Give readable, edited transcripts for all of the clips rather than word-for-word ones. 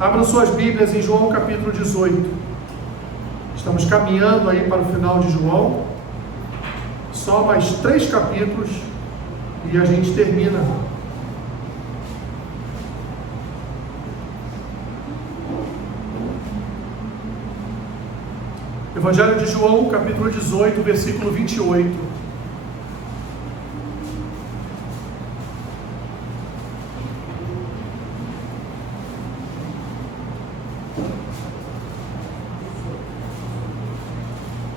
Abram suas Bíblias em João capítulo 18. Estamos caminhando aí para o final de João. Só mais 3 capítulos e a gente termina. Evangelho de João, capítulo 18, versículo 28.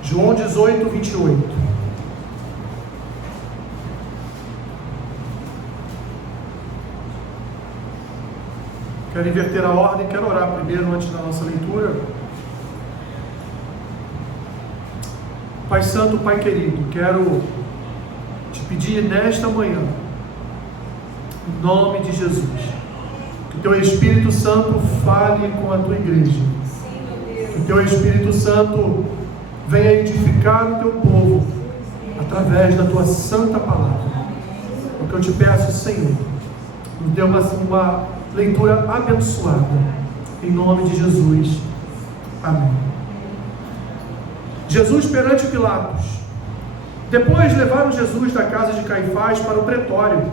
João 18, 28. Quero inverter a ordem, quero orar primeiro antes da nossa leitura. Pai Santo, Pai querido, quero te pedir nesta manhã, em nome de Jesus, que o Teu Espírito Santo fale com a Tua igreja, que o Teu Espírito Santo venha edificar o Teu povo através da Tua santa palavra. O que eu te peço, Senhor, nos dê uma leitura abençoada, em nome de Jesus, amém. Jesus perante Pilatos. Depois levaram Jesus da casa de Caifás para o pretório.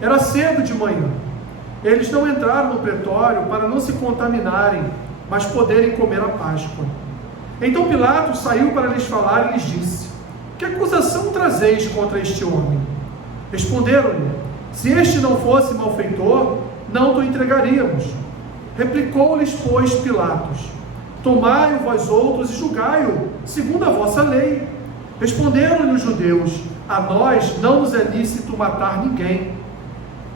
Era cedo de manhã. Eles não entraram no pretório para não se contaminarem, mas poderem comer a Páscoa. Então Pilatos saiu para lhes falar e lhes disse: que acusação trazeis contra este homem? Responderam-lhe: se este não fosse malfeitor, não o entregaríamos. Replicou-lhes, pois, Pilatos: tomai-o vós outros e julgai-o, segundo a vossa lei. Responderam-lhe os judeus: a nós não nos é lícito matar ninguém,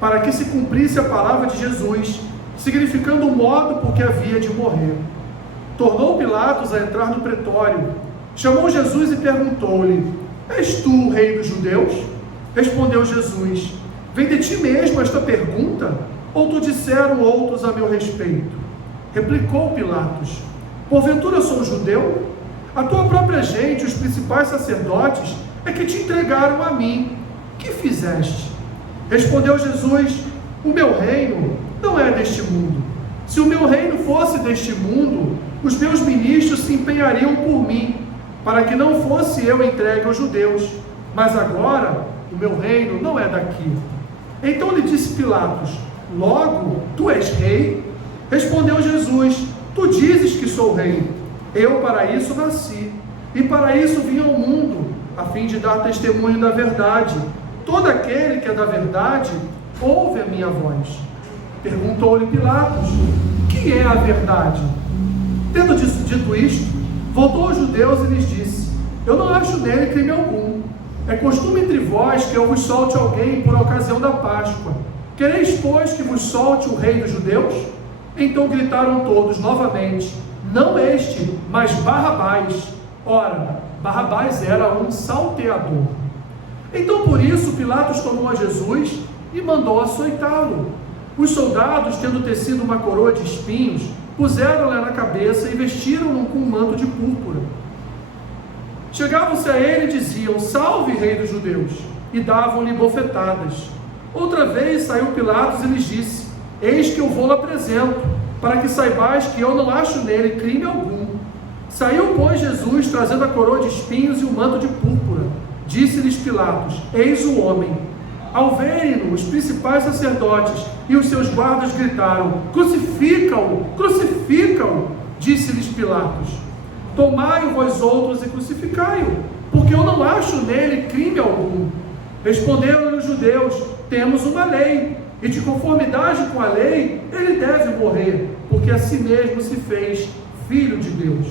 para que se cumprisse a palavra de Jesus, significando o modo por que havia de morrer. Tornou Pilatos a entrar no pretório, chamou Jesus e perguntou-lhe: és tu o rei dos judeus? Respondeu Jesus: vem de ti mesmo esta pergunta, ou tu disseram outros a meu respeito? Replicou Pilatos: porventura sou judeu? A tua própria gente, os principais sacerdotes, é que te entregaram a mim. Que fizeste? Respondeu Jesus: o meu reino não é deste mundo. Se o meu reino fosse deste mundo, os meus ministros se empenhariam por mim, para que não fosse eu entregue aos judeus. Mas agora, o meu reino não é daqui. Então lhe disse Pilatos: logo, tu és rei? Respondeu Jesus: tu dizes que sou rei. Eu para isso nasci, e para isso vim ao mundo, a fim de dar testemunho da verdade. Todo aquele que é da verdade, ouve a minha voz. Perguntou-lhe Pilatos: que é a verdade? Tendo dito isto, voltou aos judeus e lhes disse: eu não acho nele crime algum. É costume entre vós que eu vos solte alguém por ocasião da Páscoa. Quereis, pois, que vos solte o rei dos judeus? Então gritaram todos novamente: não este, mas Barrabás. Ora, Barrabás era um salteador. Então por isso Pilatos tomou a Jesus e mandou açoitá-lo. Os soldados, tendo tecido uma coroa de espinhos, puseram-lhe na cabeça e vestiram-no com um manto de púrpura. Chegavam-se a ele e diziam: salve, rei dos judeus, e davam-lhe bofetadas. Outra vez saiu Pilatos e lhes disse: eis que eu vou-lo apresento, para que saibais que eu não acho nele crime algum. Saiu, pois, Jesus, trazendo a coroa de espinhos e o manto de púrpura. Disse-lhes Pilatos: eis o homem. Ao verem-no, os principais sacerdotes e os seus guardas gritaram: crucifica-o, crucifica-o. Disse-lhes Pilatos: tomai-o vós outros e crucificai-o, porque eu não acho nele crime algum. Responderam-lhe os judeus: temos uma lei, e de conformidade com a lei, ele deve morrer, porque a si mesmo se fez filho de Deus.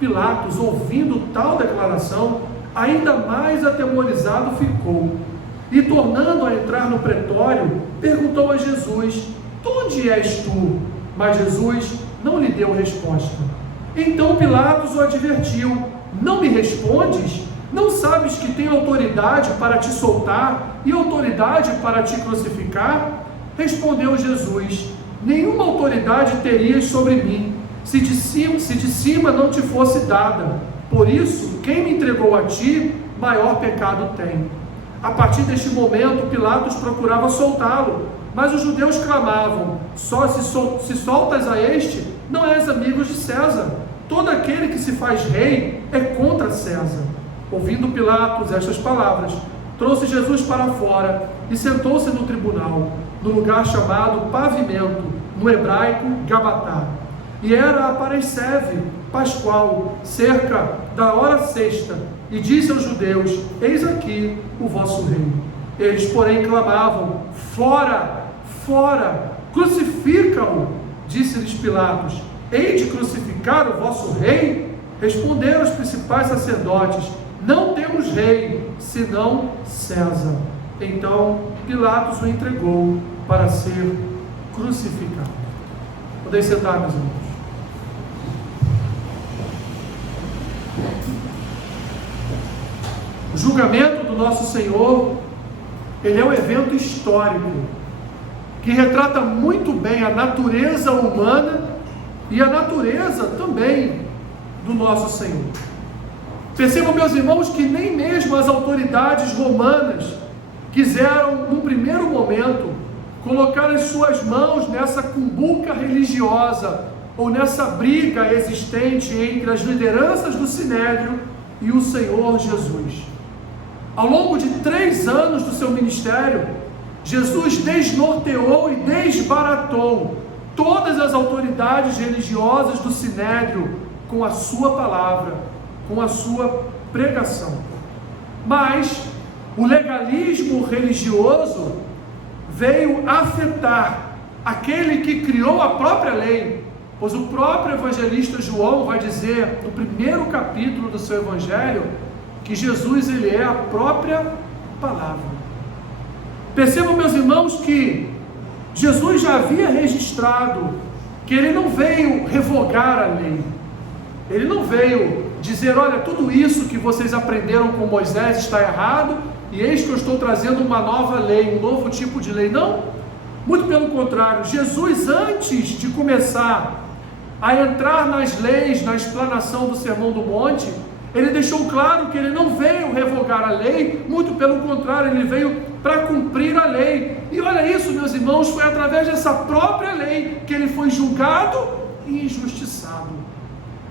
Pilatos, ouvindo tal declaração, ainda mais atemorizado ficou, e tornando a entrar no pretório, perguntou a Jesus: de onde és tu? Mas Jesus não lhe deu resposta. Então Pilatos o advertiu: não me respondes? Não sabes que tenho autoridade para te soltar e autoridade para te crucificar? Respondeu Jesus: nenhuma autoridade terias sobre mim, se de cima não te fosse dada. Por isso, quem me entregou a ti, maior pecado tem. A partir deste momento, Pilatos procurava soltá-lo, Mas os judeus clamavam: só se soltas a este, não és amigo de César. Todo aquele que se faz rei é contra César. Ouvindo Pilatos estas palavras, trouxe Jesus para fora e sentou-se no tribunal, no lugar chamado Pavimento, no hebraico Gabatá. E era a Pareceve Pascual, cerca da hora sexta, e disse aos judeus: eis aqui o vosso rei. Eles, porém, clamavam: fora, fora, crucifica-o. Disse-lhes Pilatos: hei de crucificar o vosso rei? Responderam os principais sacerdotes: não temos rei, senão César. Então Pilatos o entregou para ser crucificado. Podem sentar, meus irmãos. O julgamento do nosso Senhor, ele é um evento histórico, que retrata muito bem a natureza humana e a natureza também do nosso Senhor. Percebam, meus irmãos, que nem mesmo as autoridades romanas quiseram, num primeiro momento, colocar as suas mãos nessa cumbuca religiosa ou nessa briga existente entre as lideranças do Sinédrio e o Senhor Jesus. Ao longo de 3 anos do seu ministério, Jesus desnorteou e desbaratou todas as autoridades religiosas do Sinédrio com a sua palavra, com a sua pregação. Mas o legalismo religioso veio afetar aquele que criou a própria lei, pois o próprio evangelista João vai dizer, no primeiro capítulo do seu evangelho, que Jesus, ele é a própria palavra. Percebam, meus irmãos, que Jesus já havia registrado que ele não veio revogar a lei, ele não veio dizer: olha, tudo isso que vocês aprenderam com Moisés está errado, e eis que eu estou trazendo uma nova lei, um novo tipo de lei. Não, muito pelo contrário. Jesus, antes de começar a entrar nas leis, na explanação do Sermão do Monte, ele deixou claro que ele não veio revogar a lei, muito pelo contrário, ele veio para cumprir a lei. E olha isso, meus irmãos, foi através dessa própria lei que ele foi julgado e injustiçado.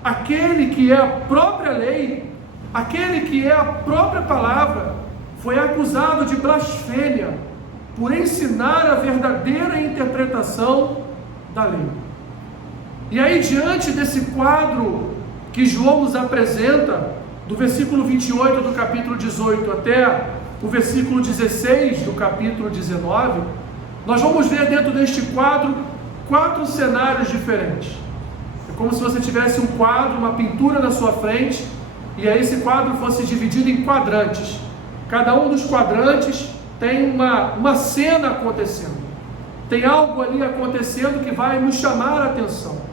Aquele que é a própria lei, aquele que é a própria palavra, foi acusado de blasfêmia por ensinar a verdadeira interpretação da lei. E aí, diante desse quadro que João nos apresenta, do versículo 28 do capítulo 18 até o versículo 16 do capítulo 19, nós vamos ver dentro deste quadro 4 cenários diferentes. É como se você tivesse um quadro, uma pintura na sua frente, e aí esse quadro fosse dividido em quadrantes. Cada um dos quadrantes tem uma cena acontecendo, tem algo ali acontecendo que vai nos chamar a atenção.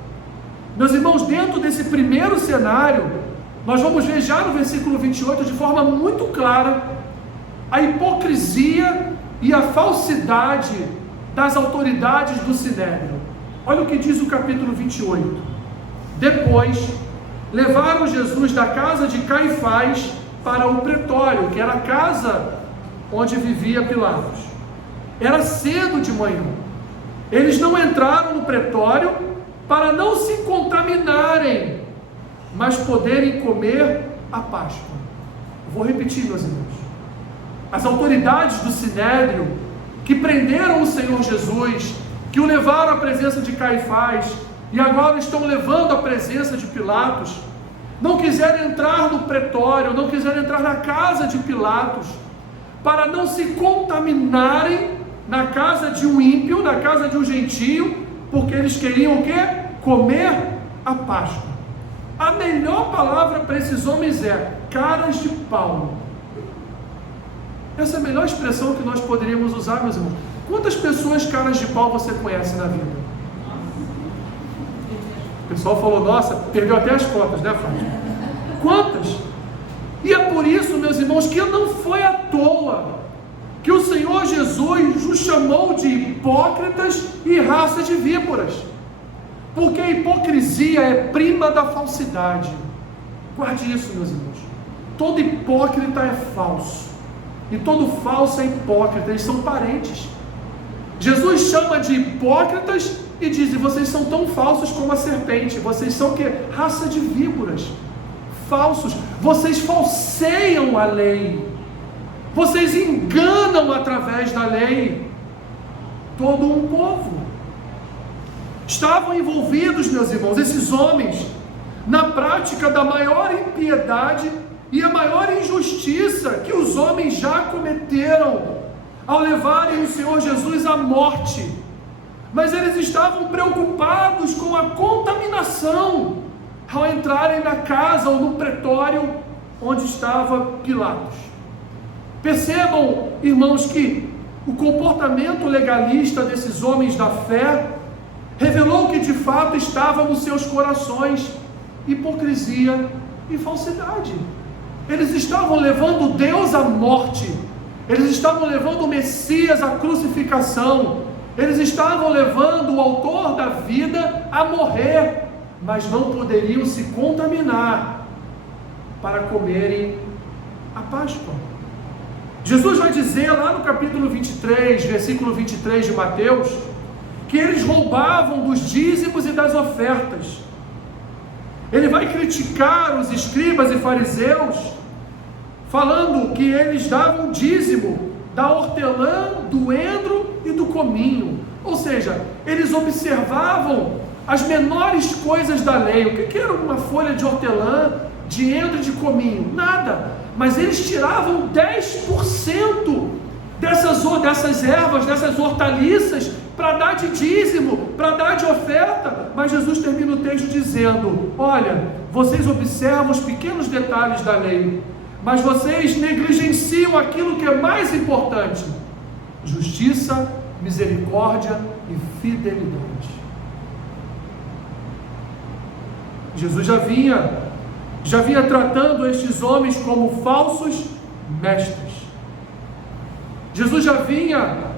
Meus irmãos, dentro desse primeiro cenário, nós vamos ver já no versículo 28, de forma muito clara, a hipocrisia e a falsidade das autoridades do Sinédrio. Olha o que diz o capítulo 28. Depois, levaram Jesus da casa de Caifás para o pretório, que era a casa onde vivia Pilatos. Era cedo de manhã. Eles não entraram no pretório para não se contaminarem, mas poderem comer a Páscoa. Vou repetir, meus irmãos. As autoridades do Sinédrio, que prenderam o Senhor Jesus, que o levaram à presença de Caifás, e agora estão levando à presença de Pilatos, não quiseram entrar no pretório, não quiseram entrar na casa de Pilatos, para não se contaminarem na casa de um ímpio, na casa de um gentio, porque eles queriam o quê? Comer a Páscoa. A melhor palavra para esses homens é caras de pau. Essa é a melhor expressão que nós poderíamos usar, meus irmãos. Quantas pessoas caras de pau você conhece na vida? O pessoal falou: nossa, perdeu até as contas, né, Fátima? Quantas? E é por isso, meus irmãos, que não foi à toa que o Senhor Jesus os chamou de hipócritas e raça de víboras, porque a hipocrisia é prima da falsidade. Guarde isso, meus irmãos. Todo hipócrita é falso, e todo falso é hipócrita. Eles são parentes. Jesus chama de hipócritas e diz: vocês são tão falsos como a serpente. Vocês são que? Raça de víboras, falsos. Vocês falseiam a lei, vocês enganam através da lei todo um povo. Estavam envolvidos, meus irmãos, esses homens, na prática da maior impiedade e a maior injustiça que os homens já cometeram ao levarem o Senhor Jesus à morte. Mas eles estavam preocupados com a contaminação ao entrarem na casa ou no pretório onde estava Pilatos. Percebam, irmãos, que o comportamento legalista desses homens da fé revelou que de fato estava nos seus corações hipocrisia e falsidade. Eles estavam levando Deus à morte, eles estavam levando o Messias à crucificação, eles estavam levando o autor da vida a morrer, mas não poderiam se contaminar para comerem a Páscoa. Jesus vai dizer lá no capítulo 23, versículo 23 de Mateus, que eles roubavam dos dízimos e das ofertas. Ele vai criticar os escribas e fariseus, falando que eles davam dízimo da hortelã, do endro e do cominho. Ou seja, eles observavam as menores coisas da lei. O que era uma folha de hortelã, de endro e de cominho? Nada. Mas eles tiravam 10% dessas ervas, dessas hortaliças, para dar de dízimo, para dar de oferta. Mas Jesus termina o texto dizendo: olha, vocês observam os pequenos detalhes da lei, mas vocês negligenciam aquilo que é mais importante: justiça, misericórdia e fidelidade. Jesus já vinha tratando estes homens como falsos mestres. Jesus já vinha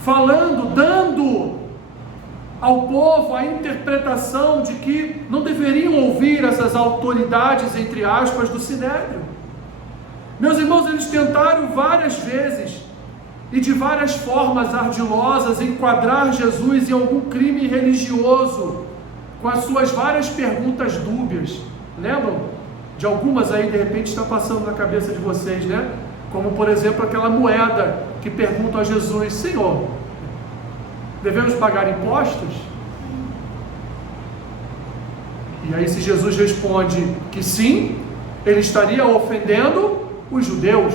falando, dando ao povo a interpretação de que não deveriam ouvir essas autoridades, entre aspas, do Sinédrio. Meus irmãos, eles tentaram várias vezes e de várias formas ardilosas enquadrar Jesus em algum crime religioso, com as suas várias perguntas dúbias. Lembram? De algumas aí, de repente, está passando na cabeça de vocês, né? Como, por exemplo, aquela moeda que pergunta a Jesus: Senhor, devemos pagar impostos? E aí, se Jesus responde que sim, ele estaria ofendendo os judeus,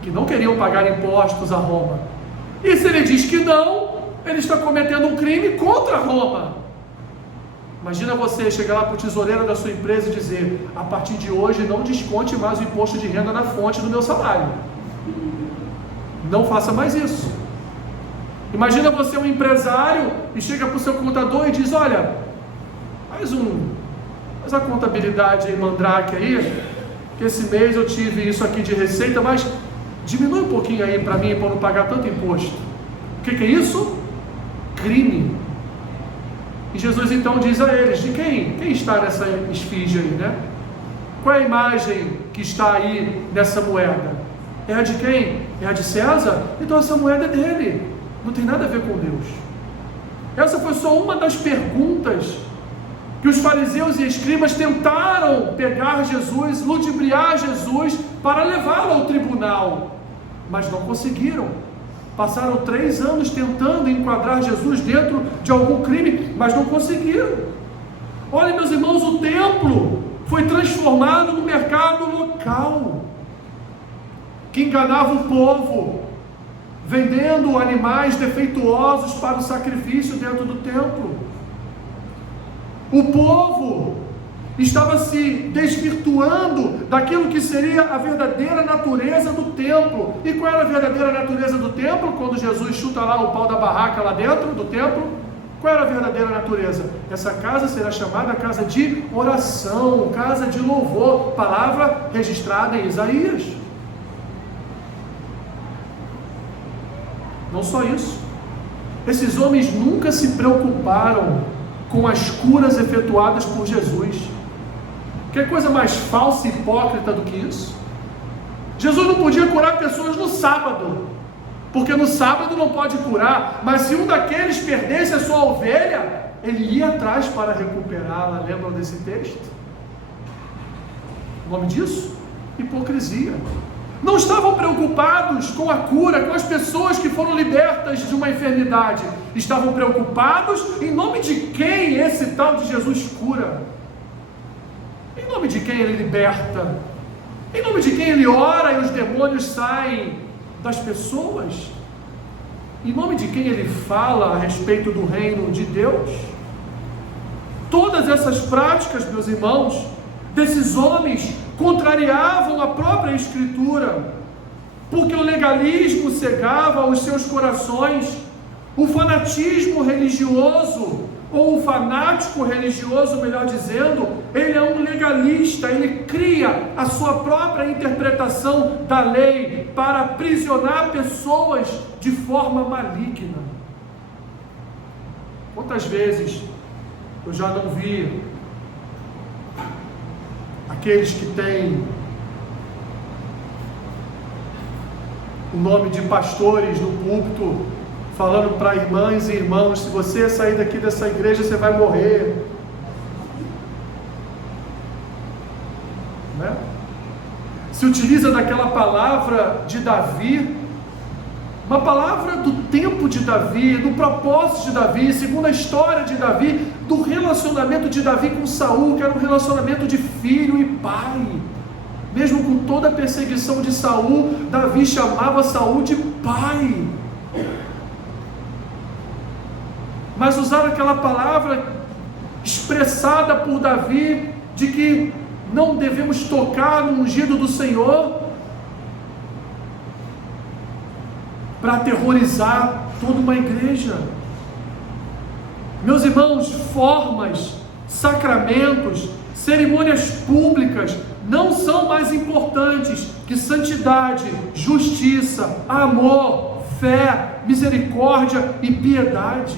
que não queriam pagar impostos a Roma. E se ele diz que não, ele está cometendo um crime contra Roma. Imagina você chegar lá para o tesoureiro da sua empresa e dizer: a partir de hoje não desconte mais o imposto de renda na fonte do meu salário. Não faça mais isso. Imagina você um empresário e chega para o seu contador e diz: olha, faz a contabilidade aí, mandrake aí, que esse mês eu tive isso aqui de receita, mas diminui um pouquinho aí para mim, para não pagar tanto imposto. O que é isso? Crime. E Jesus então diz a eles: de quem está nessa esfinge aí, né? Qual é a imagem que está aí nessa moeda? É a de quem? É a de César? Então essa moeda é dele, não tem nada a ver com Deus. Essa foi só uma das perguntas que os fariseus e escribas tentaram pegar Jesus, ludibriar Jesus, para levá-lo ao tribunal, mas não conseguiram. Passaram 3 anos tentando enquadrar Jesus dentro de algum crime, mas não conseguiram. Olha, meus irmãos, o templo foi transformado no mercado local, que enganava o povo, vendendo animais defeituosos para o sacrifício dentro do templo. O povo estava se desvirtuando daquilo que seria a verdadeira natureza do templo. E qual era a verdadeira natureza do templo? Quando Jesus chuta lá o pau da barraca lá dentro do templo, qual era a verdadeira natureza? Essa casa será chamada casa de oração, casa de louvor, palavra registrada em Isaías. Não só isso, esses homens nunca se preocuparam com as curas efetuadas por Jesus. Que coisa mais falsa e hipócrita do que isso? Jesus não podia curar pessoas no sábado, porque no sábado não pode curar, mas se um daqueles perdesse a sua ovelha, ele ia atrás para recuperá-la. Lembram desse texto? O nome disso? Hipocrisia. Não estavam preocupados com a cura, com as pessoas que foram libertas de uma enfermidade. Estavam preocupados em nome de quem esse tal de Jesus cura. Em nome de quem ele liberta. Em nome de quem ele ora e os demônios saem das pessoas. Em nome de quem ele fala a respeito do reino de Deus. Todas essas práticas, meus irmãos, desses homens, contrariavam a própria Escritura, porque o legalismo cegava os seus corações, o fanatismo religioso, ou o fanático religioso, melhor dizendo, ele é um legalista, ele cria a sua própria interpretação da lei para aprisionar pessoas de forma maligna. Quantas vezes eu já não vi aqueles que têm o nome de pastores no púlpito, falando para irmãs e irmãos: se você sair daqui dessa igreja, você vai morrer, né? Se utiliza daquela palavra de Davi, uma palavra do tempo de Davi, do propósito de Davi, segundo a história de Davi, do relacionamento de Davi com Saul, que era um relacionamento de filho e pai. Mesmo com toda a perseguição de Saul, Davi chamava Saul de pai. Mas usaram aquela palavra expressada por Davi, de que não devemos tocar no ungido do Senhor, para aterrorizar toda uma igreja. Meus irmãos, formas, sacramentos, cerimônias públicas não são mais importantes que santidade, justiça, amor, fé, misericórdia e piedade.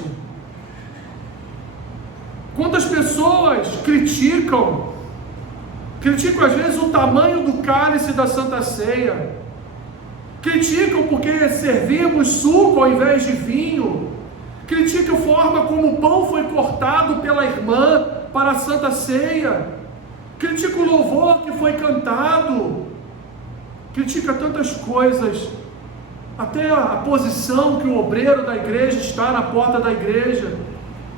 Quantas pessoas criticam às vezes o tamanho do cálice da Santa Ceia, criticam porque servimos suco ao invés de vinho, criticam a forma como o pão foi cortado pela irmã para a Santa Ceia, critica o louvor que foi cantado, critica tantas coisas, até a posição que o obreiro da igreja está na porta da igreja,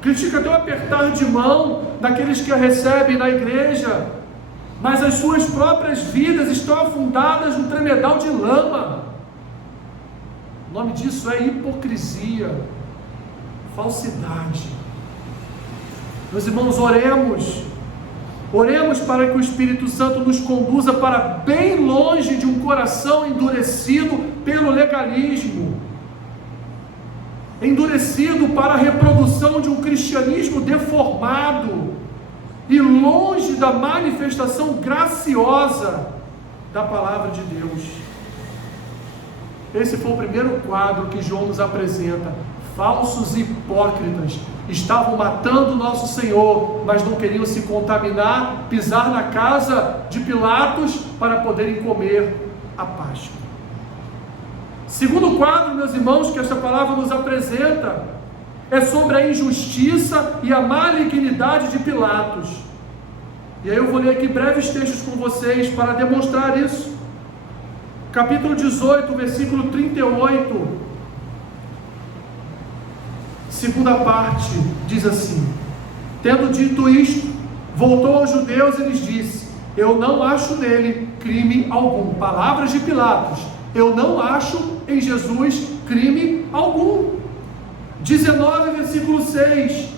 critica até o apertar de mão daqueles que a recebem na igreja, mas as suas próprias vidas estão afundadas no tremedal de lama. O nome disso é hipocrisia, falsidade. Meus irmãos, oremos para que o Espírito Santo nos conduza para bem longe de um coração endurecido pelo legalismo, endurecido para a reprodução de um cristianismo deformado e longe da manifestação graciosa da palavra de Deus. Esse foi o primeiro quadro que João nos apresenta. Falsos hipócritas estavam matando o nosso Senhor, mas não queriam se contaminar, pisar na casa de Pilatos para poderem comer a Páscoa. Segundo quadro, meus irmãos, que esta palavra nos apresenta, é sobre a injustiça e a malignidade de Pilatos. E aí eu vou ler aqui breves textos com vocês para demonstrar isso. Capítulo 18, versículo 38, segunda parte, diz assim: tendo dito isto, voltou aos judeus e lhes disse: eu não acho nele crime algum. Palavras de Pilatos: eu não acho em Jesus crime algum. 19, versículo 6: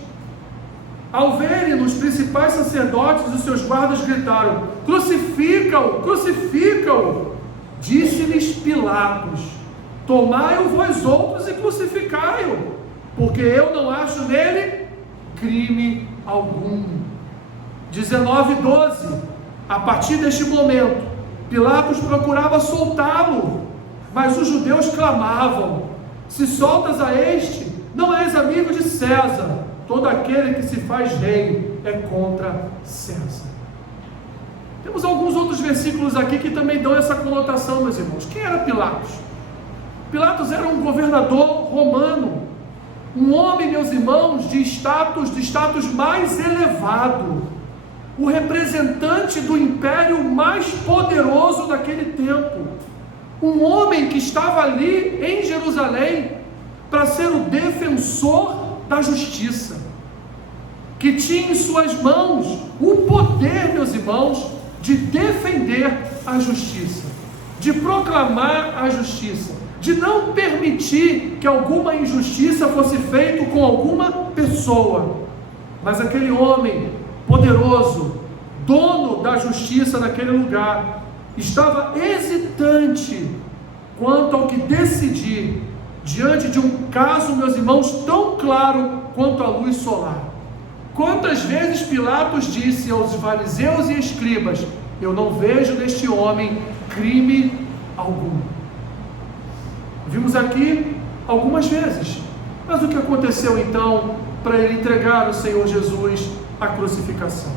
ao verem-no, os principais sacerdotes e os seus guardas gritaram: crucifica-o, crucifica-o. Disse-lhes Pilatos: tomai-o vós outros e crucificai-o, porque eu não acho nele crime algum. 19, 12: a partir deste momento, Pilatos procurava soltá-lo, mas os judeus clamavam: se soltas a este, não és amigo de César. Todo aquele que se faz rei é contra César. Temos alguns outros versículos aqui que também dão essa conotação, meus irmãos. Quem era Pilatos? Pilatos era um governador romano, um homem, meus irmãos, de status mais elevado, o representante do império mais poderoso daquele tempo, um homem que estava ali em Jerusalém para ser o defensor da justiça, que tinha em suas mãos o poder, meus irmãos, de defender a justiça, de proclamar a justiça, de não permitir que alguma injustiça fosse feita com alguma pessoa. Mas aquele homem poderoso, dono da justiça naquele lugar, estava hesitante quanto ao que decidir diante de um caso, meus irmãos, tão claro quanto a luz solar. Quantas vezes Pilatos disse aos fariseus e escribas: eu não vejo neste homem crime algum. Vimos aqui algumas vezes, mas o que aconteceu então para ele entregar o Senhor Jesus à crucificação?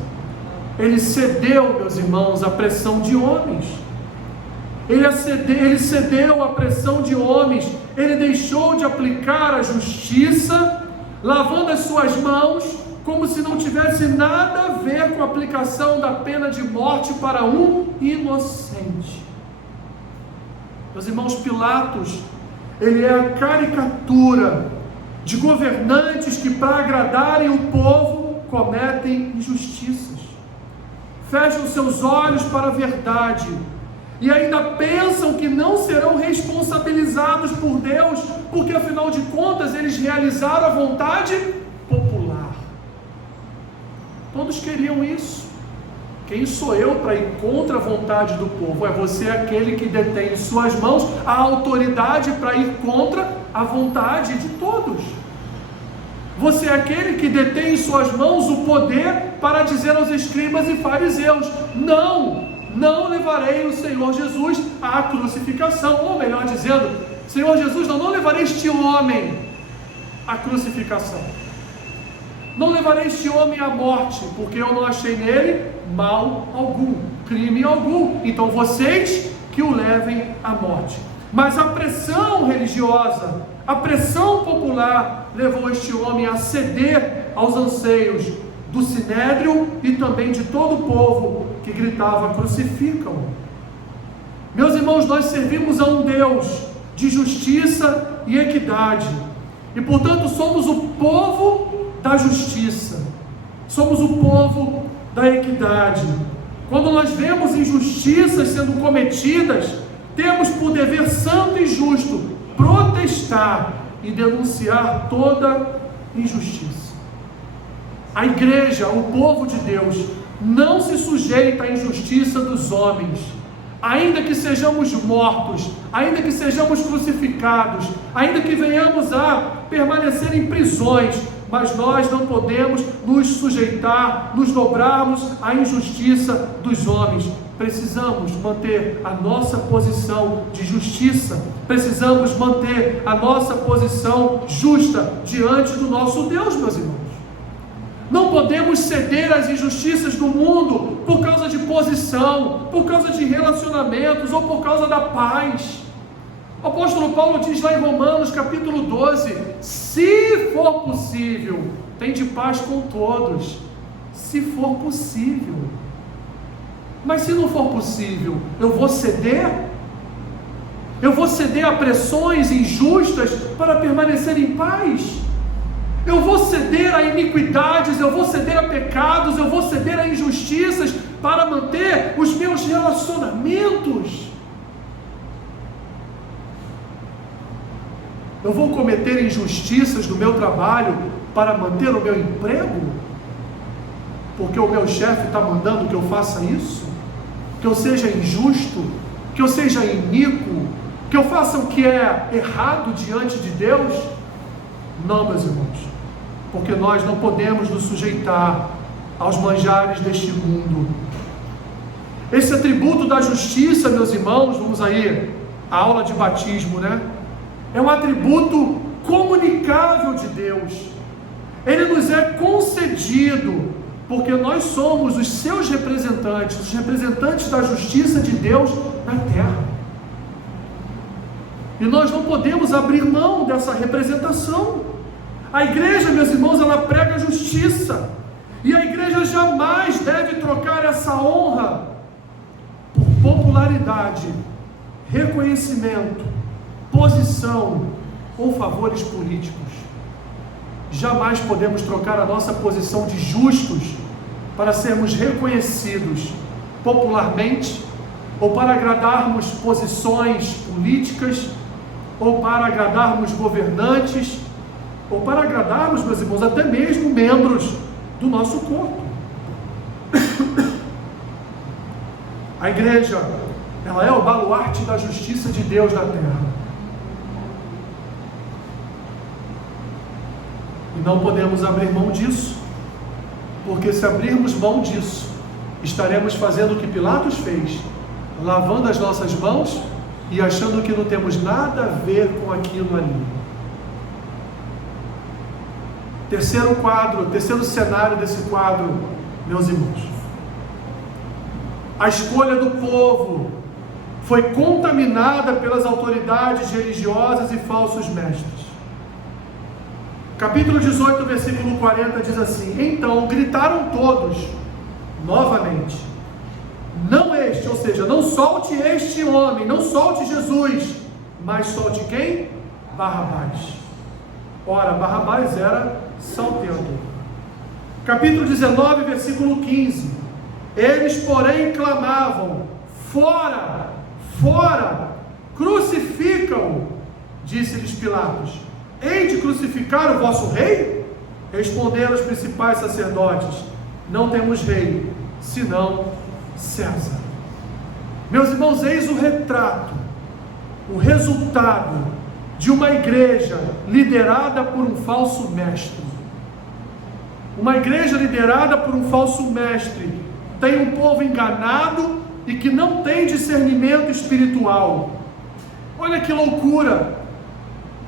Ele cedeu, meus irmãos, à pressão de homens. Ele cedeu à pressão de homens. Ele deixou de aplicar a justiça, lavando as suas mãos, como se não tivesse nada a ver com a aplicação da pena de morte para um inocente. Meus irmãos, Pilatos, ele é a caricatura de governantes que, para agradarem o povo, cometem injustiças, fecham seus olhos para a verdade e ainda pensam que não serão responsabilizados por Deus, porque afinal de contas eles realizaram a vontade popular. Todos queriam isso. Quem sou eu para ir contra a vontade do povo? É você aquele que detém em suas mãos a autoridade para ir contra a vontade de todos. Você é aquele que detém em suas mãos o poder para dizer aos escribas e fariseus: não levarei o Senhor Jesus à crucificação. Ou melhor dizendo, Senhor Jesus, não levarei este homem à crucificação. Não levarei este homem à morte, porque eu não achei nele mal algum, crime algum. Então vocês que o levem à morte. Mas a pressão religiosa, a pressão popular levou este homem a ceder aos anseios do sinédrio e também de todo o povo que gritava: crucificam. Meus irmãos, nós servimos a um Deus de justiça e equidade, e portanto somos o povo da justiça, somos o povo da equidade. Quando nós vemos injustiças sendo cometidas, temos por dever santo e justo protestar e denunciar toda injustiça. A igreja, o povo de Deus, não se sujeita à injustiça dos homens. Ainda que sejamos mortos, ainda que sejamos crucificados, ainda que venhamos a permanecer em prisões, mas nós não podemos nos sujeitar, nos dobrarmos à injustiça dos homens. Precisamos manter a nossa posição de justiça, precisamos manter a nossa posição justa diante do nosso Deus, meus irmãos. Não podemos ceder às injustiças do mundo por causa de posição, por causa de relacionamentos ou por causa da paz. O apóstolo Paulo diz lá em Romanos capítulo 12: se for possível, tende paz com todos, se for possível. Mas se não for possível, eu vou ceder? Eu vou ceder a pressões injustas para permanecer em paz? Eu vou ceder a iniquidades, eu vou ceder a pecados, eu vou ceder a injustiças para manter os meus relacionamentos? Eu vou cometer injustiças no meu trabalho para manter o meu emprego? Porque o meu chefe está mandando que eu faça isso? Que eu seja injusto? Que eu seja iníquo? Que eu faça o que é errado diante de Deus? Não, meus irmãos, porque nós não podemos nos sujeitar aos manjares deste mundo. Esse atributo da justiça, meus irmãos, vamos aí, a aula de batismo, né? É um atributo comunicável de Deus. Ele nos é concedido porque nós somos os seus representantes, os representantes da justiça de Deus na terra. E nós não podemos abrir mão dessa representação. A igreja, meus irmãos, ela prega a justiça. E a igreja jamais deve trocar essa honra por popularidade, reconhecimento, posição ou favores políticos. Jamais podemos trocar a nossa posição de justos para sermos reconhecidos popularmente, ou para agradarmos posições políticas, ou para agradarmos governantes, ou para agradarmos, meus irmãos, até mesmo membros do nosso corpo. A igreja, ela é o baluarte da justiça de Deus na terra. E não podemos abrir mão disso, porque se abrirmos mão disso, estaremos fazendo o que Pilatos fez, lavando as nossas mãos e achando que não temos nada a ver com aquilo ali. Terceiro cenário desse quadro, meus irmãos. A escolha do povo foi contaminada pelas autoridades religiosas e falsos mestres. Capítulo 18, versículo 40 diz assim: então gritaram todos, novamente, não este, ou seja, não solte este homem, não solte Jesus, mas solte quem? Barrabás. Ora, Barrabás era salteador. Capítulo 19, versículo 15: eles, porém, clamavam: fora, fora, crucifica-o. Disse-lhes Pilatos: hei de crucificar o vosso rei? Responderam os principais sacerdotes: não temos rei, senão César. Meus irmãos, eis o retrato, o resultado de uma igreja liderada por um falso mestre. Uma igreja liderada por um falso mestre tem um povo enganado e que não tem discernimento espiritual. Olha que loucura!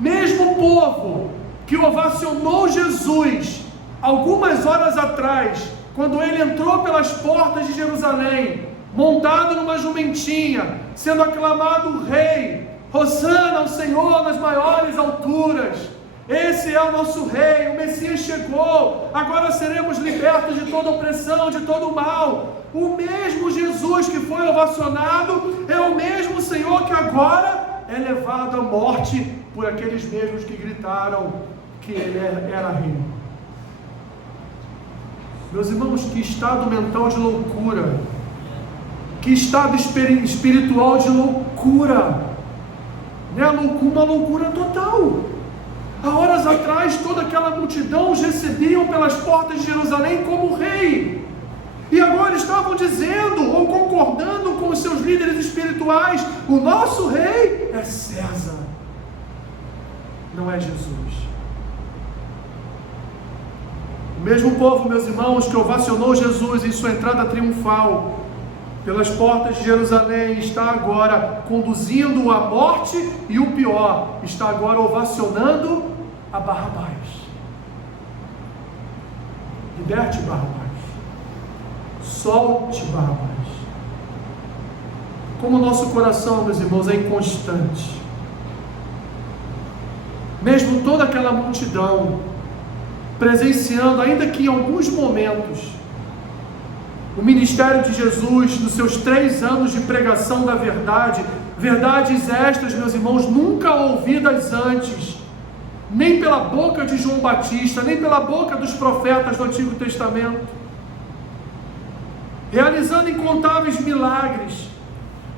Mesmo o povo que ovacionou Jesus algumas horas atrás, quando ele entrou pelas portas de Jerusalém, montado numa jumentinha, sendo aclamado rei, Hosana ao Senhor nas maiores alturas, esse é o nosso rei, o Messias chegou, agora seremos libertos de toda opressão, de todo mal. O mesmo Jesus que foi ovacionado é o mesmo Senhor que agora é levado à morte por aqueles mesmos que gritaram que ele era rei. Meus irmãos, que estado mental de loucura, que estado espiritual de loucura, uma loucura total. Há horas atrás, toda aquela multidão os recebiam pelas portas de Jerusalém como rei, e agora estavam dizendo, ou concordando com os seus líderes espirituais: o nosso rei é César, não é Jesus. O mesmo povo, meus irmãos, que ovacionou Jesus em sua entrada triunfal pelas portas de Jerusalém, está agora conduzindo-o à morte, e o pior, está agora ovacionando a Barrabás. Liberte Barrabás, solte Barrabás. Como o nosso coração, meus irmãos, é inconstante. Mesmo toda aquela multidão presenciando, ainda que em alguns momentos, o ministério de Jesus, nos seus 3 anos de pregação da verdade, verdades estas, meus irmãos, nunca ouvidas antes, nem pela boca de João Batista, nem pela boca dos profetas do Antigo Testamento, realizando incontáveis milagres,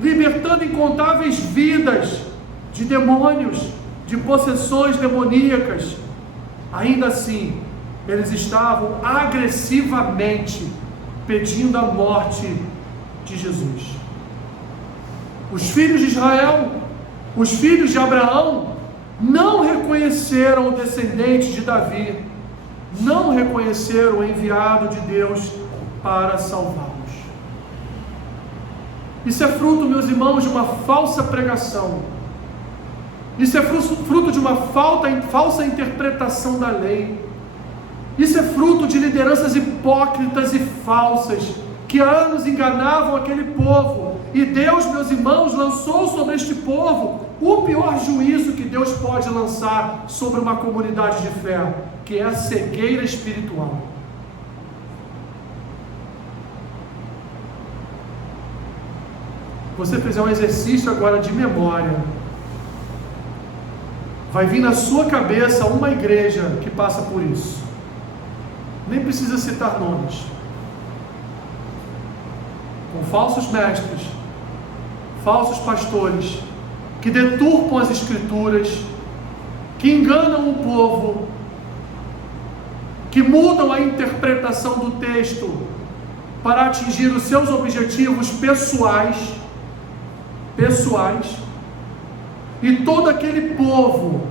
libertando incontáveis vidas de demônios, de possessões demoníacas. Ainda assim, eles estavam agressivamente pedindo a morte de Jesus. Os filhos de Israel, os filhos de Abraão, não reconheceram o descendente de Davi, não reconheceram o enviado de Deus para salvá-los. Isso é fruto, meus irmãos, de uma falsa pregação. Isso é fruto de uma falsa interpretação da lei. Isso é fruto de lideranças hipócritas e falsas, que há anos enganavam aquele povo, E Deus, meus irmãos, lançou sobre este povo o pior juízo que Deus pode lançar sobre uma comunidade de fé, que é a cegueira espiritual. Você fizer um exercício agora de memória, vai vir na sua cabeça uma igreja que passa por isso. Nem precisa citar nomes. Com falsos mestres, falsos pastores, que deturpam as escrituras, que enganam o povo, que mudam a interpretação do texto para atingir os seus objetivos pessoais, e todo aquele povo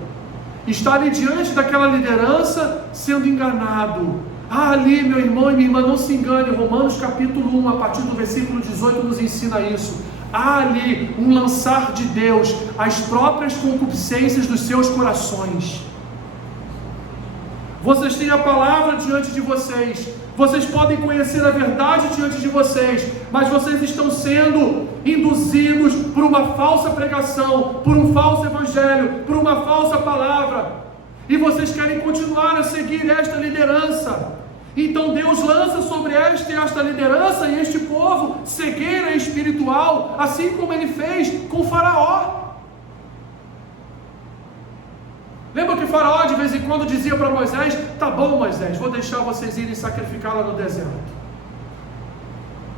está ali diante daquela liderança sendo enganado. Ali, meu irmão e minha irmã, não se engane, Romanos capítulo 1, a partir do versículo 18, nos ensina isso. Há ali um lançar de Deus às próprias concupiscências dos seus corações. Vocês têm a palavra diante de vocês, vocês podem conhecer a verdade diante de vocês, mas vocês estão sendo induzidos por uma falsa pregação, por um falso evangelho, por uma falsa palavra, e vocês querem continuar a seguir esta liderança. Então Deus lança sobre esta liderança e este povo cegueira espiritual, assim como Ele fez com Faraó. Lembra que Faraó de vez em quando dizia para Moisés: tá bom, Moisés, vou deixar vocês irem sacrificar lá no deserto.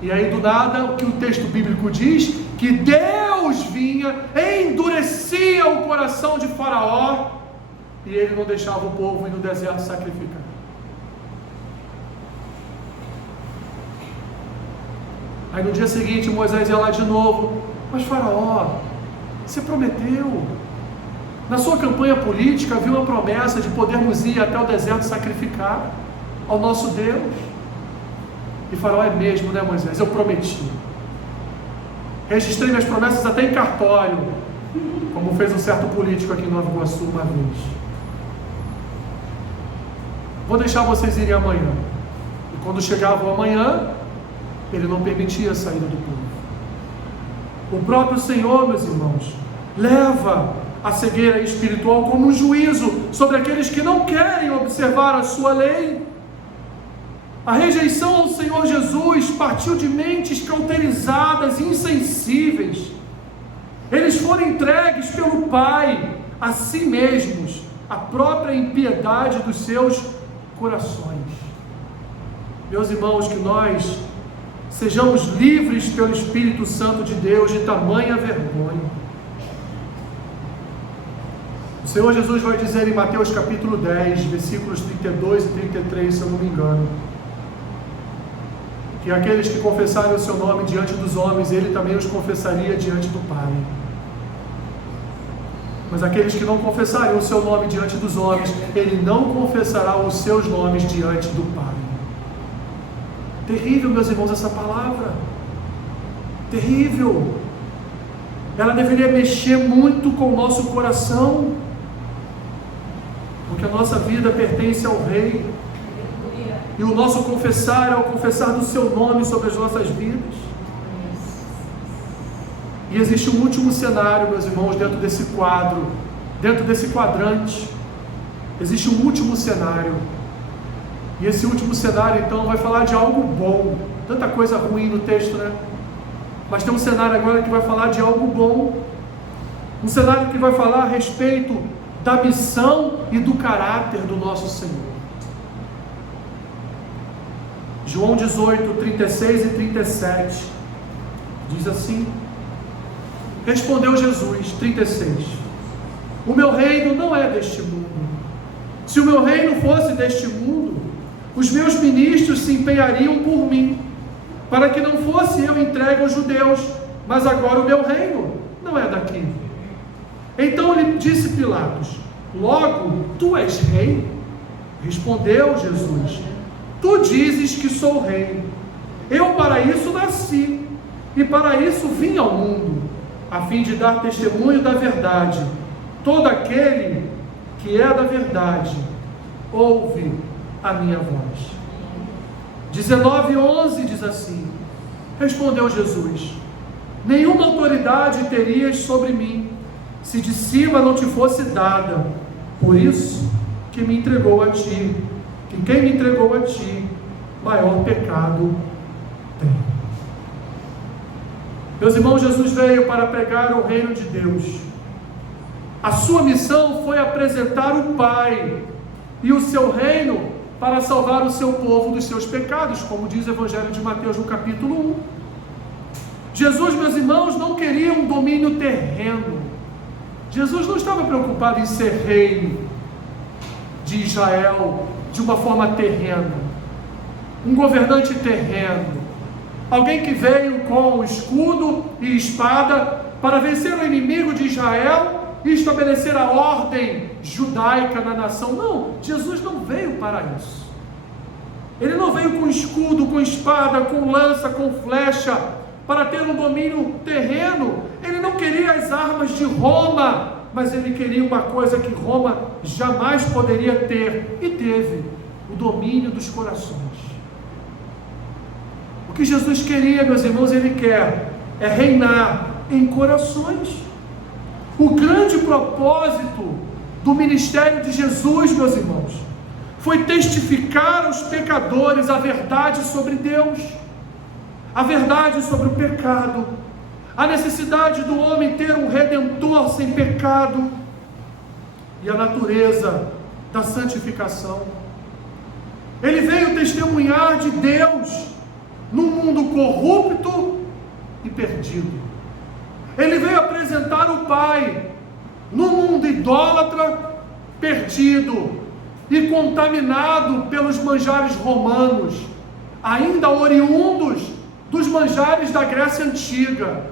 E aí do nada, o que o texto bíblico diz? Que Deus vinha, endurecia o coração de Faraó, e ele não deixava o povo ir no deserto sacrificar. Aí no dia seguinte Moisés ia lá de novo: mas Faraó, você prometeu, na sua campanha política havia uma promessa de podermos ir até o deserto sacrificar ao nosso Deus. E Faraó: é mesmo, né, Moisés? Eu prometi. Registrei minhas promessas até em cartório, como fez um certo político aqui em Nova Iguaçu uma vez. Vou deixar vocês irem amanhã. E quando chegavam amanhã, ele não permitia a saída do povo. O próprio Senhor, meus irmãos, leva a cegueira espiritual como um juízo sobre aqueles que não querem observar a sua lei. A rejeição ao Senhor Jesus partiu de mentes cauterizadas, insensíveis. Eles foram entregues pelo Pai a si mesmos, à própria impiedade dos seus corações. Meus irmãos, que nós sejamos livres pelo Espírito Santo de Deus de tamanha vergonha. O Senhor Jesus vai dizer em Mateus capítulo 10, versículos 32 e 33, se eu não me engano, que aqueles que confessarem o seu nome diante dos homens, Ele também os confessaria diante do Pai. Mas aqueles que não confessarem o seu nome diante dos homens, Ele não confessará os seus nomes diante do Pai. Terrível, meus irmãos, essa palavra. Terrível. Ela deveria mexer muito com o nosso coração, porque a nossa vida pertence ao Rei, e o nosso confessar é o confessar do seu nome sobre as nossas vidas. E existe um último cenário, meus irmãos, dentro desse quadro, dentro desse quadrante, existe um último cenário, e esse último cenário então vai falar de algo bom. Tanta coisa ruim no texto, né? Mas tem um cenário agora que vai falar de algo bom, um cenário que vai falar a respeito da missão e do caráter do nosso Senhor. João 18, 36 e 37 diz assim: respondeu Jesus, 36, o meu reino não é deste mundo. Se o meu reino fosse deste mundo, os meus ministros se empenhariam por mim, para que não fosse eu entregue aos judeus, mas agora o meu reino não é daqui. Então lhe disse Pilatos: logo, tu és rei? Respondeu Jesus: tu dizes que sou rei. Eu para isso nasci, e para isso vim ao mundo, a fim de dar testemunho da verdade. Todo aquele que é da verdade ouve a minha voz. 19:11 diz assim: respondeu Jesus: nenhuma autoridade terias sobre mim, se de cima não te fosse dada. Por isso que me entregou a ti, que quem me entregou a ti, maior pecado tem. Meus irmãos, Jesus veio para pregar o reino de Deus. A sua missão foi apresentar o Pai e o seu reino para salvar o seu povo dos seus pecados, como diz o Evangelho de Mateus no capítulo 1. Jesus, meus irmãos, não queria um domínio terreno. Jesus não estava preocupado em ser rei de Israel de uma forma terrena, um governante terreno, alguém que veio com escudo e espada para vencer o inimigo de Israel e estabelecer a ordem judaica na nação. Não, Jesus não veio para isso. Ele não veio com escudo, com espada, com lança, com flecha, para ter um domínio terreno. Ele não queria as armas de Roma, mas ele queria uma coisa que Roma jamais poderia ter, e teve: o domínio dos corações. O que Jesus queria, meus irmãos, ele quer é reinar em corações. O grande propósito do ministério de Jesus, meus irmãos, foi testificar aos pecadores a verdade sobre Deus, a verdade sobre o pecado, a necessidade do homem ter um redentor sem pecado e a natureza da santificação. Ele veio testemunhar de Deus num mundo corrupto e perdido. Ele veio apresentar o Pai num mundo idólatra, perdido e contaminado pelos manjares romanos, ainda oriundos dos manjares da Grécia Antiga,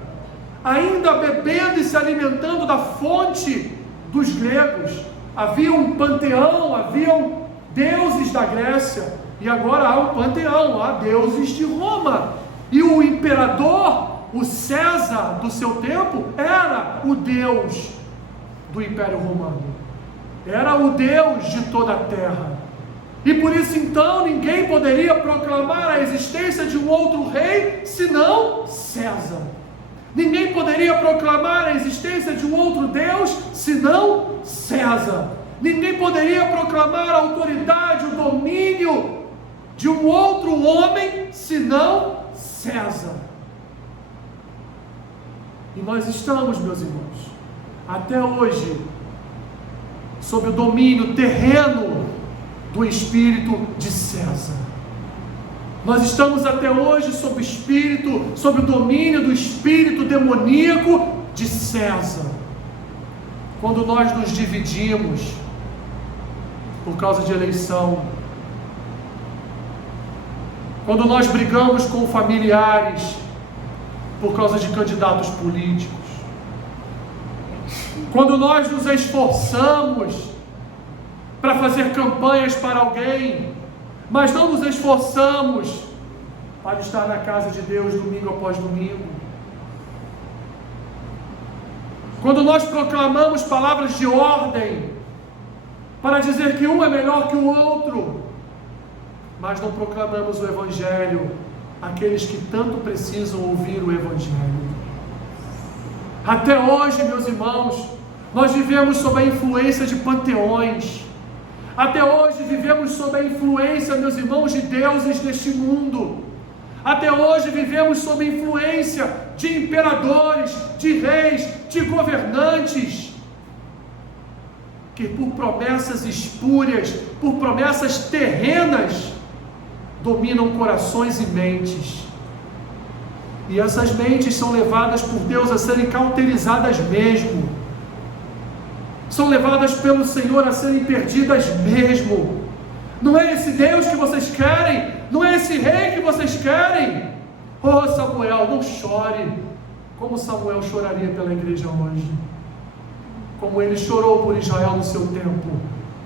ainda bebendo e se alimentando da fonte dos gregos. Havia um panteão, haviam deuses da Grécia, e agora há um panteão, há deuses de Roma, e o imperador, o César do seu tempo, era o Deus do Império Romano, era o Deus de toda a terra, e por isso então ninguém poderia proclamar a existência de um outro rei senão César. Ninguém poderia proclamar a existência de um outro Deus senão César. Ninguém poderia proclamar a autoridade, o domínio de um outro homem senão César. E nós estamos, meus irmãos, até hoje, sob o domínio terreno do espírito de César. Nós estamos até hoje sob o domínio do espírito demoníaco de César. Quando nós nos dividimos por causa de eleição, quando nós brigamos com familiares por causa de candidatos políticos, quando nós nos esforçamos para fazer campanhas para alguém, mas não nos esforçamos para estar na casa de Deus domingo após domingo, quando nós proclamamos palavras de ordem para dizer que um é melhor que o outro, mas não proclamamos o Evangelho àqueles que tanto precisam ouvir o Evangelho. Até hoje, meus irmãos, nós vivemos sob a influência de panteões. Até hoje vivemos sob a influência, meus irmãos, de deuses deste mundo. Até hoje vivemos sob a influência de imperadores, de reis, de governantes, que por promessas espúrias, por promessas terrenas, dominam corações e mentes. E essas mentes são levadas por Deus a serem cauterizadas mesmo. São levadas pelo Senhor a serem perdidas mesmo. Não é esse Deus que vocês querem? Não é esse rei que vocês querem? Oh, Samuel, não chore como Samuel choraria pela igreja hoje, como ele chorou por Israel no seu tempo.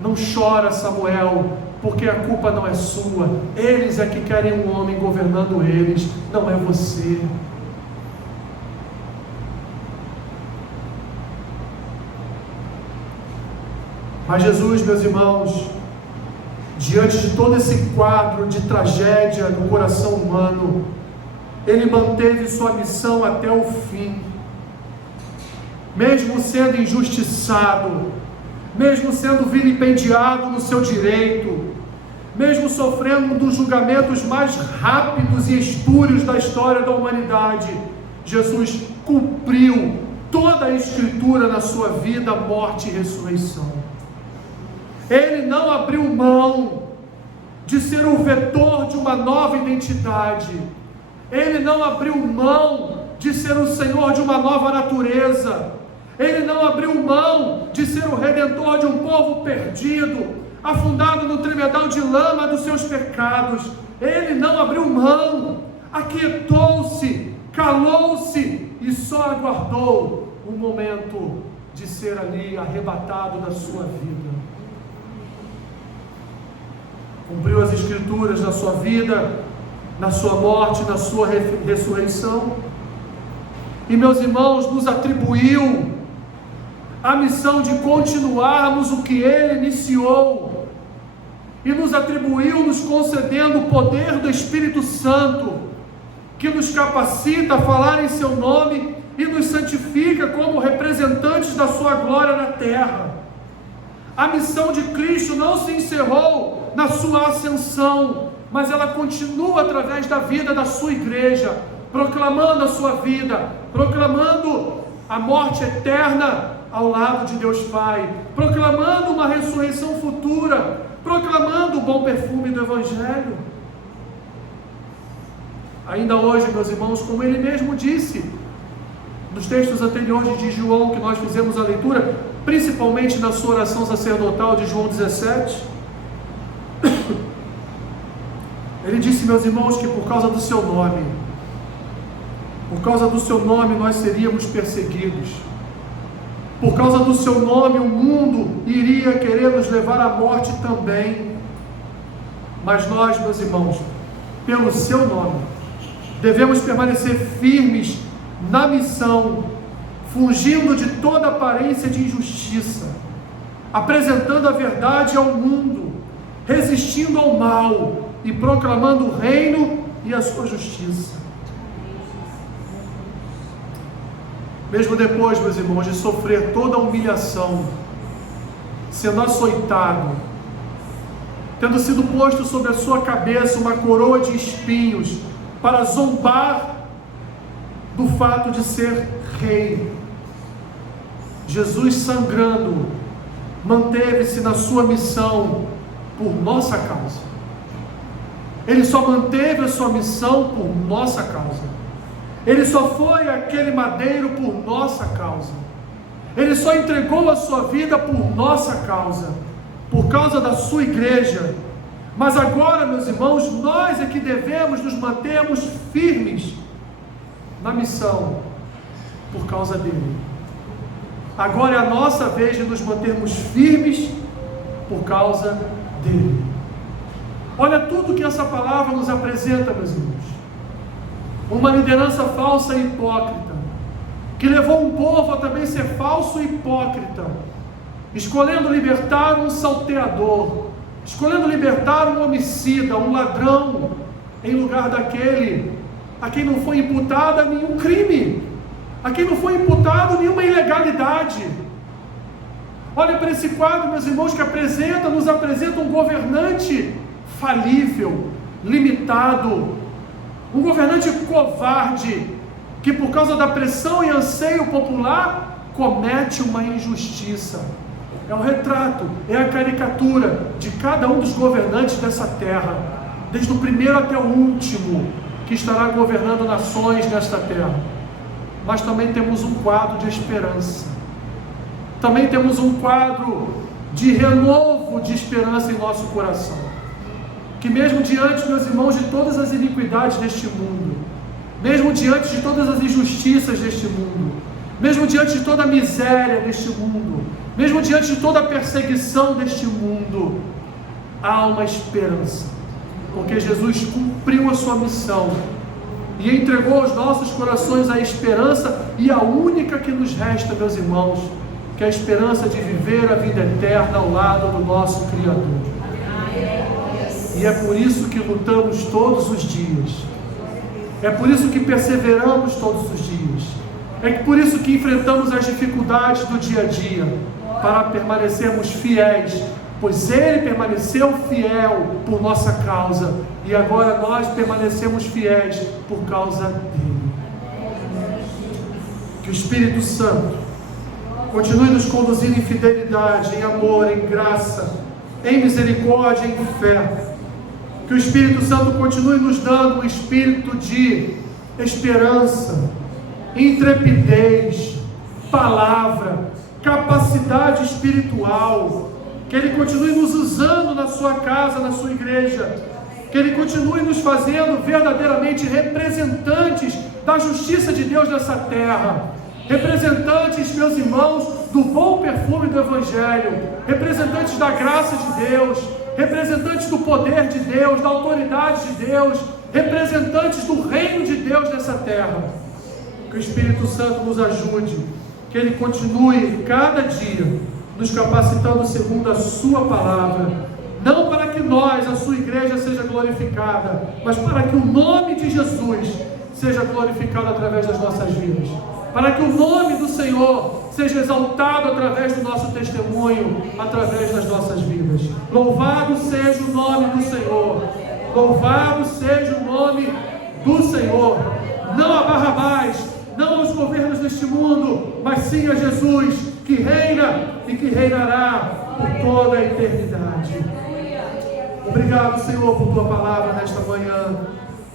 Não chora, Samuel, porque a culpa não é sua. Eles é que querem um homem governando eles, não é você. Mas Jesus, meus irmãos, diante de todo esse quadro de tragédia no coração humano, Ele manteve sua missão até o fim. Mesmo sendo injustiçado, mesmo sendo vilipendiado no seu direito, mesmo sofrendo um dos julgamentos mais rápidos e espúrios da história da humanidade, Jesus cumpriu toda a Escritura na sua vida, morte e ressurreição. Ele não abriu mão de ser o vetor de uma nova identidade. Ele não abriu mão de ser o Senhor de uma nova natureza. Ele não abriu mão de ser o Redentor de um povo perdido, afundado no tremedal de lama dos seus pecados. Ele não abriu mão, aquietou-se, calou-se e só aguardou o momento de ser ali arrebatado da sua vida. Cumpriu as Escrituras na sua vida, na sua morte, na sua ressurreição. E, meus irmãos, nos atribuiu a missão de continuarmos o que Ele iniciou, e nos atribuiu, nos concedendo o poder do Espírito Santo, que nos capacita a falar em Seu nome e nos santifica como representantes da Sua glória na terra. A missão de Cristo não se encerrou na Sua ascensão, mas ela continua através da vida da Sua igreja, proclamando a Sua vida, proclamando a morte eterna ao lado de Deus Pai, proclamando uma ressurreição futura, proclamando o bom perfume do Evangelho. Ainda hoje, meus irmãos, como Ele mesmo disse, nos textos anteriores de João, que nós fizemos a leitura, principalmente na sua oração sacerdotal de João 17, Ele disse, meus irmãos, que por causa do Seu nome, nós seríamos perseguidos. Por causa do Seu nome, o mundo iria querer nos levar à morte também. Mas nós, meus irmãos, pelo Seu nome, devemos permanecer firmes na missão, fugindo de toda aparência de injustiça, apresentando a verdade ao mundo, resistindo ao mal e proclamando o reino e a sua justiça. Mesmo depois, meus irmãos, de sofrer toda a humilhação, sendo açoitado, tendo sido posto sobre a sua cabeça uma coroa de espinhos, para zombar do fato de ser rei, Jesus, sangrando, manteve-se na sua missão por nossa causa. Ele só manteve a sua missão por nossa causa. Ele só foi aquele madeiro por nossa causa. Ele só entregou a sua vida por nossa causa, por causa da sua igreja. Mas agora, meus irmãos, nós é que devemos nos mantermos firmes na missão por causa dele. Agora é a nossa vez de nos mantermos firmes por causa dele. Olha tudo que essa palavra nos apresenta, meus irmãos. Uma liderança falsa e hipócrita, que levou um povo a também ser falso e hipócrita, escolhendo libertar um salteador, escolhendo libertar um homicida, um ladrão, em lugar daquele a quem não foi imputada nenhum crime, a quem não foi imputado nenhuma ilegalidade. Olha para esse quadro, meus irmãos, que nos apresenta um governante falível, limitado, um governante covarde, que por causa da pressão e anseio popular, comete uma injustiça. É o retrato, é a caricatura de cada um dos governantes dessa terra, desde o primeiro até o último, que estará governando nações nesta terra. Mas também temos um quadro de esperança, também temos um quadro de renovo de esperança em nosso coração, que mesmo diante, meus irmãos, de todas as iniquidades deste mundo, mesmo diante de todas as injustiças deste mundo, mesmo diante de toda a miséria deste mundo, mesmo diante de toda a perseguição deste mundo, há uma esperança, porque Jesus cumpriu a sua missão e entregou aos nossos corações a esperança, e a única que nos resta, meus irmãos, que é a esperança de viver a vida eterna ao lado do nosso Criador. E é por isso que lutamos todos os dias, É por isso que perseveramos todos os dias. É por isso que enfrentamos as dificuldades do dia a dia, para permanecermos fiéis, pois Ele permaneceu fiel por nossa causa, e agora nós permanecemos fiéis por causa dEle. Que o Espírito Santo continue nos conduzindo em fidelidade, em amor, em graça, em misericórdia, em fé. Que o Espírito Santo continue nos dando um espírito de esperança, intrepidez, palavra, capacidade espiritual. Que Ele continue nos usando na sua casa, na sua igreja. Que Ele continue nos fazendo verdadeiramente representantes da justiça de Deus nessa terra. Representantes, meus irmãos, do bom perfume do Evangelho. Representantes da graça de Deus. Representantes do poder de Deus, da autoridade de Deus. Representantes do reino de Deus nessa terra. Que o Espírito Santo nos ajude. Que Ele continue cada dia nos capacitando segundo a sua palavra, não para que nós, a sua igreja, seja glorificada, mas para que o nome de Jesus seja glorificado através das nossas vidas, para que o nome do Senhor seja exaltado através do nosso testemunho, através das nossas vidas. Louvado seja o nome do Senhor, louvado seja o nome do Senhor, não a Barrabás, não aos governos deste mundo, mas sim a Jesus, que reina e que reinará por toda a eternidade. Obrigado, Senhor, por Tua palavra nesta manhã.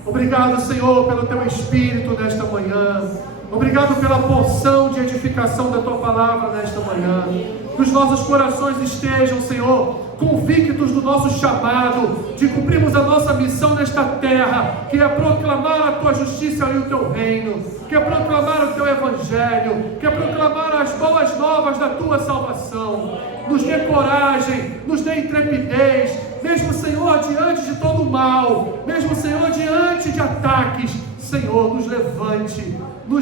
Obrigado, Senhor, pelo Teu Espírito nesta manhã. Obrigado pela porção de edificação da Tua palavra nesta manhã. Que os nossos corações estejam, Senhor, convictos do nosso chamado, de cumprirmos a nossa missão nesta terra, que é proclamar a Tua justiça e o Teu reino, que é proclamar o Teu Evangelho, que é proclamar as boas novas da Tua salvação. Nos dê coragem, nos dê intrepidez, mesmo, Senhor, diante de todo o mal, mesmo, Senhor, diante de ataques, Senhor, nos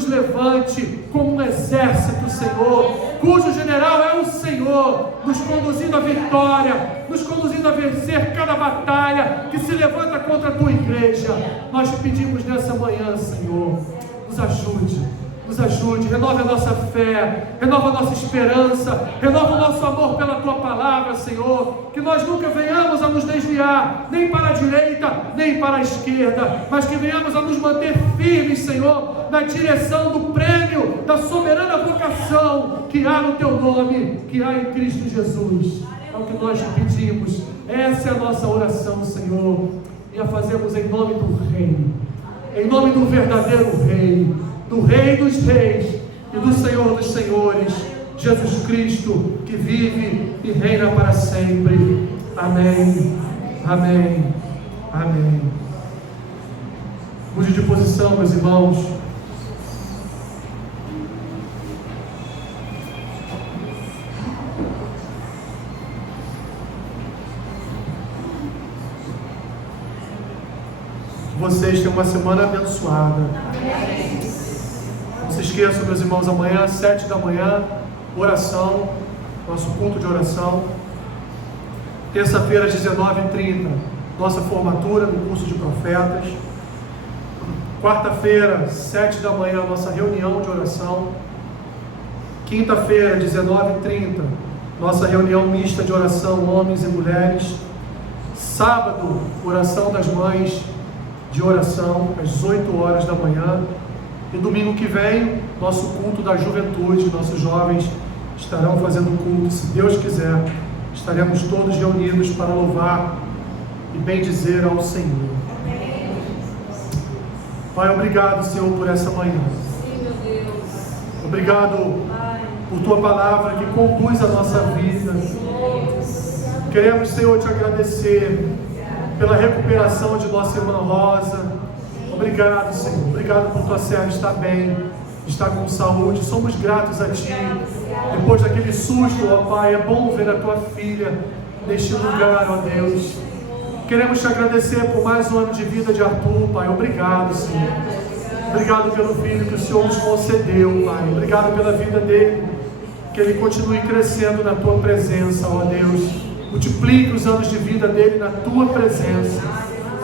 levante como um exército, Senhor, cujo general é o Senhor, nos conduzindo à vitória, nos conduzindo a vencer cada batalha que se levanta contra a Tua igreja. Nós te pedimos nessa manhã, Senhor, nos ajude, renova a nossa fé, renova a nossa esperança, renova o nosso amor pela Tua palavra, Senhor, que nós nunca venhamos a nos desviar, nem para a direita, nem para a esquerda, mas que venhamos a nos manter firmes, Senhor, na direção do prêmio, da soberana vocação que há no Teu nome, que há em Cristo Jesus. É o que nós te pedimos, essa é a nossa oração, Senhor, e a fazemos em nome do Rei, em nome do verdadeiro Rei, do Rei dos Reis e do Senhor dos Senhores, Jesus Cristo, que vive e reina para sempre. Amém, amém, amém. Mude de posição, meus irmãos. Vocês têm uma semana abençoada. Não se esqueçam, meus irmãos, amanhã às 7 da manhã, oração, nosso culto de oração. Terça-feira às 19h30, nossa formatura no curso de profetas. Quarta-feira, 7 da manhã, nossa reunião de oração. Quinta-feira, 19h30, nossa reunião mista de oração, homens e mulheres. Sábado, oração das mães de oração, às 8 horas da manhã. E domingo que vem, nosso culto da juventude, nossos jovens estarão fazendo culto, se Deus quiser, estaremos todos reunidos para louvar e bendizer ao Senhor. Pai, obrigado, Senhor, por essa manhã. Obrigado por Tua palavra que conduz a nossa vida. Queremos, Senhor, te agradecer pela recuperação de nossa irmã Rosa. Obrigado, Senhor. Obrigado por Tua serva estar bem, estar com saúde. Somos gratos a Ti. Depois daquele susto, ó Pai, é bom ver a Tua filha neste lugar, ó Deus. Queremos te agradecer por mais um ano de vida de Arthur, Pai. Obrigado, Senhor. Obrigado pelo filho que o Senhor nos concedeu, Pai. Obrigado pela vida dele. Que ele continue crescendo na Tua presença, ó Deus. Multiplique os anos de vida dele na Tua presença.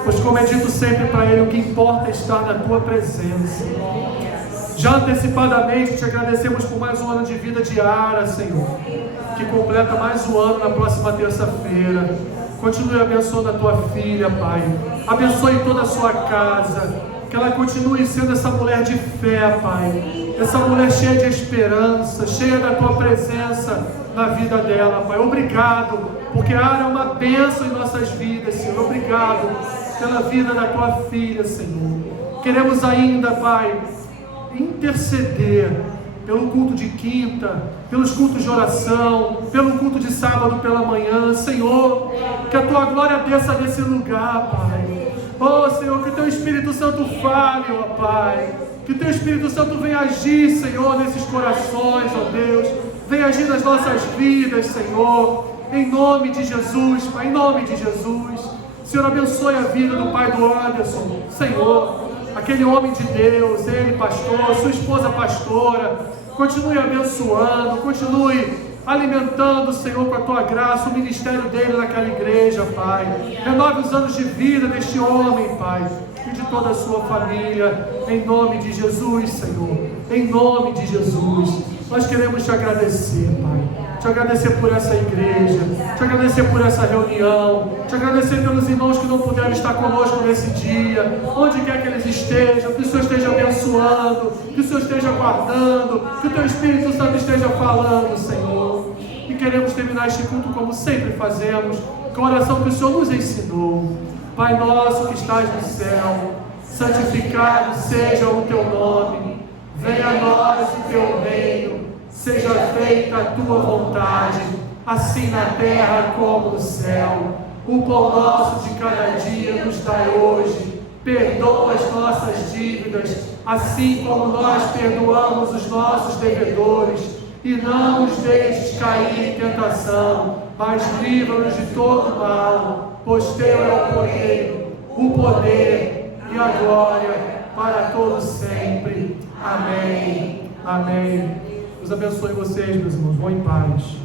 Pois como é dito sempre para Ele, o que importa é estar na Tua presença. Já antecipadamente te agradecemos por mais um ano de vida de Ara, Senhor, que completa mais um ano na próxima terça-feira. Continue abençoando a Tua filha, Pai. Abençoe toda a sua casa. Que ela continue sendo essa mulher de fé, Pai. Essa mulher cheia de esperança, cheia da Tua presença na vida dela, Pai. Obrigado, porque a Ara é uma bênção em nossas vidas, Senhor. Obrigado pela vida da Tua filha, Senhor. Queremos ainda, Pai, interceder pelo culto de quinta, pelos cultos de oração, pelo culto de sábado pela manhã, Senhor, que a Tua glória desça nesse lugar, Pai. Oh, Senhor, que Teu Espírito Santo fale, ó Pai, que Teu Espírito Santo venha agir, Senhor, nesses corações, ó Deus, venha agir nas nossas vidas, Senhor, em nome de Jesus, Pai, em nome de Jesus. Senhor, abençoe a vida do pai do Anderson, Senhor, aquele homem de Deus, ele pastor, sua esposa pastora, continue abençoando, continue alimentando, Senhor, com a Tua graça, o ministério dele naquela igreja, Pai. Renove os anos de vida deste homem, Pai, e de toda a sua família, em nome de Jesus, Senhor, em nome de Jesus. Nós queremos Te agradecer, Pai. Te agradecer por essa igreja, Te agradecer por essa reunião, Te agradecer pelos irmãos que não puderam estar conosco nesse dia, onde quer que eles estejam, que o Senhor esteja abençoando, que o Senhor esteja guardando, que o Teu Espírito Santo esteja falando, Senhor. E queremos terminar este culto como sempre fazemos, com a oração que o Senhor nos ensinou. Pai nosso que estás no céu, santificado seja o Teu nome, venha a nós o Teu reino, seja feita a Tua vontade, assim na terra como no céu. O pão nosso de cada dia nos dai hoje. Perdoa as nossas dívidas, assim como nós perdoamos os nossos devedores. E não nos deixes cair em tentação, mas livra-nos de todo mal, pois Teu é o poder e a glória para todos sempre. Amém. Amém. Deus abençoe vocês, meus irmãos. Vão em paz.